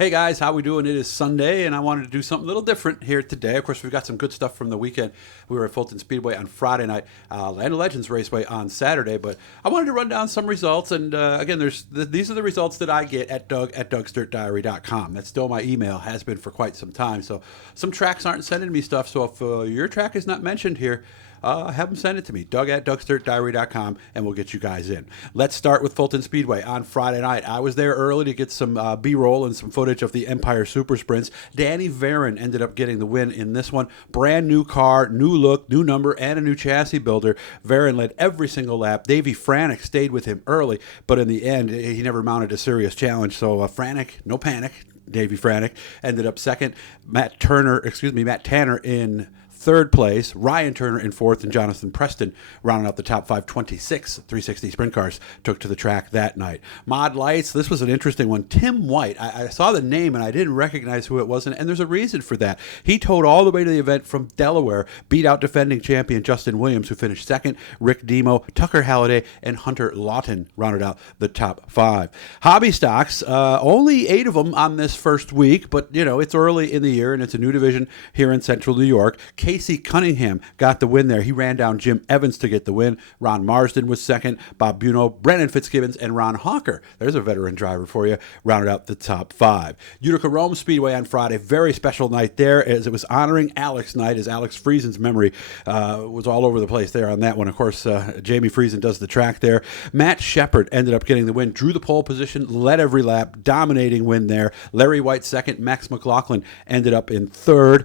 Hey guys, how we doing? It is Sunday, and I wanted to do something a little different here today. Of course, we've got some good stuff from the weekend. We were at Fulton Speedway on Friday night, Land of Legends Raceway on Saturday, but I wanted to run down some results. And again, these are the results that I get at Doug at Doug'sDirtDiary.com. That's still my email, has been for quite some time. So some tracks aren't sending me stuff. So if your track is not mentioned here, have them send it to me, Doug at Doug'sDirtDiary.com, and we'll get you guys in. Let's start with Fulton Speedway on Friday night. I was there early to get some B-roll and some footage of the Empire Super Sprints. Danny Varon ended up getting the win in this one. Brand new car, new look, new number, and a new chassis builder. Varon led every single lap. Davey Franick stayed with him early, but in the end, he never mounted a serious challenge. So Franick, no panic. Davey Franick ended up second. Matt Tanner in third place, Ryan Turner in fourth, and Jonathan Preston rounding out the top five. 26 360 sprint cars took to the track that night. Mod Lights, this was an interesting one. Tim White, I saw the name and I didn't recognize who it was, and there's a reason for that. He towed all the way to the event from Delaware, beat out defending champion Justin Williams, who finished second. Rick Demo, Tucker Halliday, and Hunter Lawton rounded out the top five. Hobby stocks, only 8 of them on this first week, but you know, it's early in the year and it's a new division here in Central New York. Casey Cunningham got the win there. He ran down Jim Evans to get the win. Ron Marsden was second. Bob Buno, Brennan Fitzgibbons, and Ron Hawker, there's a veteran driver for you, rounded out the top 5. Utica Rome Speedway on Friday, very special night there as it was honoring Alex night, as Alex Friesen's memory was all over the place there on that one. Of course, Jamie Friesen does the track there. Matt Shepard ended up getting the win, drew the pole position, led every lap, dominating win there. Larry White second. Max McLaughlin ended up in third.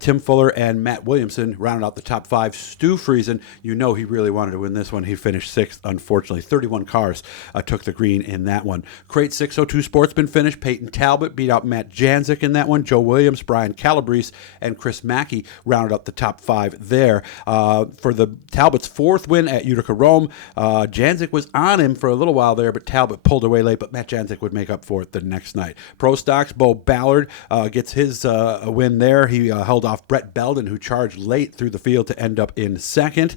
Tim Fuller and Matt Williamson rounded out the top 5. Stu Friesen, you know he really wanted to win this one. He finished sixth, unfortunately. 31 cars took the green in that one. Crate 602 Sportsman finished. Peyton Talbot beat out Matt Janzik in that one. Joe Williams, Brian Calabrese, and Chris Mackey rounded out the top 5 there. For the Talbot's 4th win at Utica Rome, Janzik was on him for a little while there, but Talbot pulled away late, but Matt Janzik would make up for it the next night. Pro Stocks, Bo Ballard gets his win there. He held off Brett Belden, who charged late through the field to end up in second.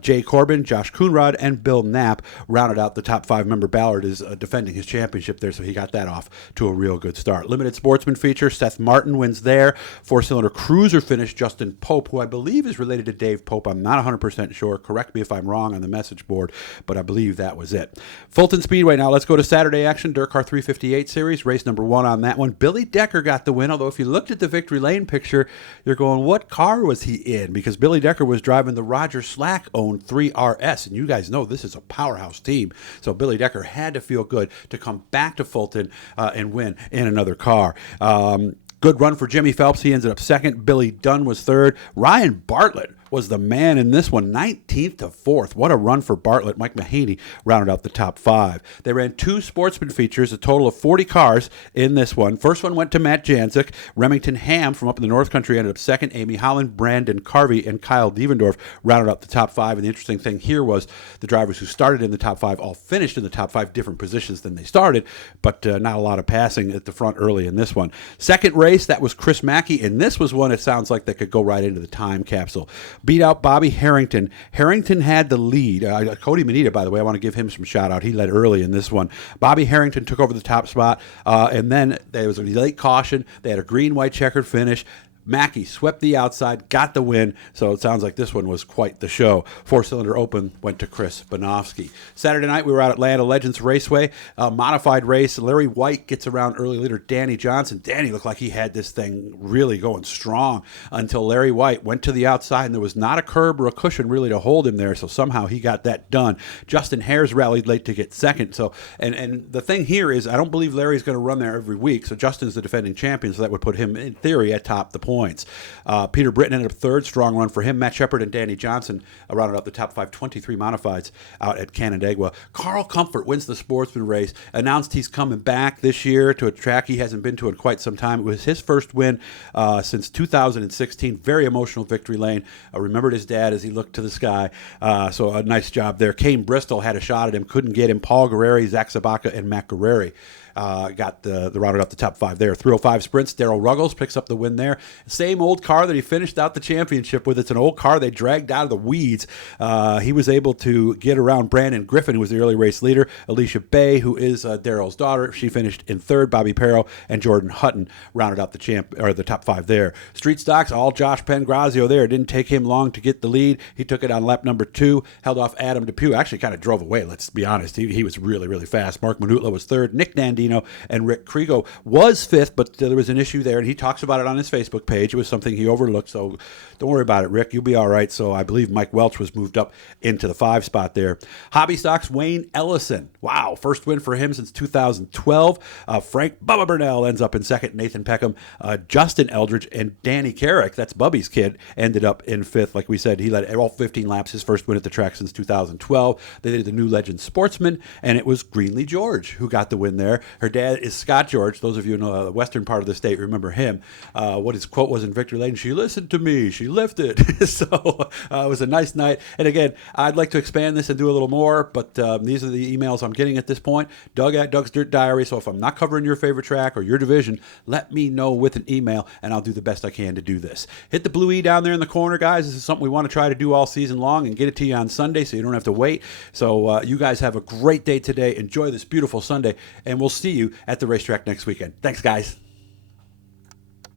Jay Corbin, Josh Coonrod, and Bill Knapp rounded out the top 5. Remember, Ballard is defending his championship there, so he got that off to a real good start. Limited Sportsman feature, Seth Martin wins there. 4-cylinder cruiser finish, Justin Pope, who I believe is related to Dave Pope. I'm not 100% sure. Correct me if I'm wrong on the message board, but I believe that was it. Fulton Speedway, now let's go to Saturday action. Dirt Car 358 Series, race number 1 on that one. Billy Decker got the win, although if you looked at the victory lane picture, you're going, what car was he in? Because Billy Decker was driving the Roger Slack-owned 3RS, and you guys know this is a powerhouse team. So Billy Decker had to feel good to come back to Fulton and win in another car. Good run for Jimmy Phelps. He ended up second. Billy Dunn was third. Ryan Bartlett was the man in this one, 19th to 4th. What a run for Bartlett. Mike Mahaney rounded out the top 5. They ran 2 sportsman features, a total of 40 cars in this one. First one went to Matt Janzik. Remington Ham from up in the North Country ended up second. Amy Holland, Brandon Carvey, and Kyle Devendorf rounded out the top 5. And the interesting thing here was the drivers who started in the top 5 all finished in the top 5, different positions than they started, but not a lot of passing at the front early in this one. Second race, that was Chris Mackey, and this was one it sounds like that could go right into the time capsule. Beat out Bobby Harrington. Harrington had the lead. Cody Manita, by the way, I want to give him some shout out. He led early in this one. Bobby Harrington took over the top spot, and then there was a late caution. They had a green-white checkered finish. Mackey swept the outside, got the win, so it sounds like this one was quite the show. 4-cylinder open went to Chris Banofsky. Saturday night, we were out at Land of Legends Raceway, a modified race. Larry White gets around early leader Danny Johnson. Danny looked like he had this thing really going strong until Larry White went to the outside, and there was not a curb or a cushion really to hold him there, so somehow he got that done. Justin Hares rallied late to get second, so and the thing here is I don't believe Larry's going to run there every week, so Justin's the defending champion, so that would put him, in theory, atop the points. Peter Britton ended up third, strong run for him. Matt Shepard and Danny Johnson rounded out the top 5, 23 modifieds out at Canandaigua. Carl Comfort wins the sportsman race, announced he's coming back this year to a track he hasn't been to in quite some time. It was his first win since 2016. Very emotional victory lane. Remembered his dad as he looked to the sky. So a nice job there. Kane Bristol had a shot at him, couldn't get him. Paul Guerreri, Zach Sabaka, and Matt Guerreri got the rounded up the top 5 there. 305 sprints, Darrell Ruggles picks up the win there. Same old car that he finished out the championship with. It's an old car they dragged out of the weeds. He was able to get around Brandon Griffin, who was the early race leader. Alicia Bay, who is Darrell's daughter, she finished in 3rd. Bobby Perro and Jordan Hutton rounded out the top 5 there. Street stocks, all Josh Pengrazio there. It didn't take him long to get the lead. He took it on lap number 2, held off Adam Depew. Actually kind of drove away, let's be honest. He was really, really fast. Mark Manutla was 3rd. Nick Nandino and Rick Kriego was 5th, but there was an issue there, and he talks about it on his Facebook page. It was something he overlooked, so don't worry about it, Rick. You'll be all right. So I believe Mike Welch was moved up into the 5 spot there. Hobby stocks, Wayne Ellison. Wow, first win for him since 2012. Frank Bubba Burnell ends up in 2nd. Nathan Peckham, Justin Eldridge, and Danny Carrick, that's Bubby's kid, ended up in 5th. Like we said, he led all 15 laps, his first win at the track since 2012. They did the New Legend Sportsman, and it was Greenlee George who got the win there. Her dad is Scott George. Those of you who know the western part of the state remember him. What his quote was in Victory Lane, "She listened to me, she lifted." So it was a nice night. And again, I'd like to expand this and do a little more, but these are the emails I'm getting at this point. Doug at Doug's Dirt Diary. So if I'm not covering your favorite track or your division, let me know with an email, and I'll do the best I can to do this. Hit the blue E down there in the corner, guys. This is something we want to try to do all season long and get it to you on Sunday so you don't have to wait. So you guys have a great day today. Enjoy this beautiful Sunday, and we'll see you at the racetrack next weekend. Thanks, guys.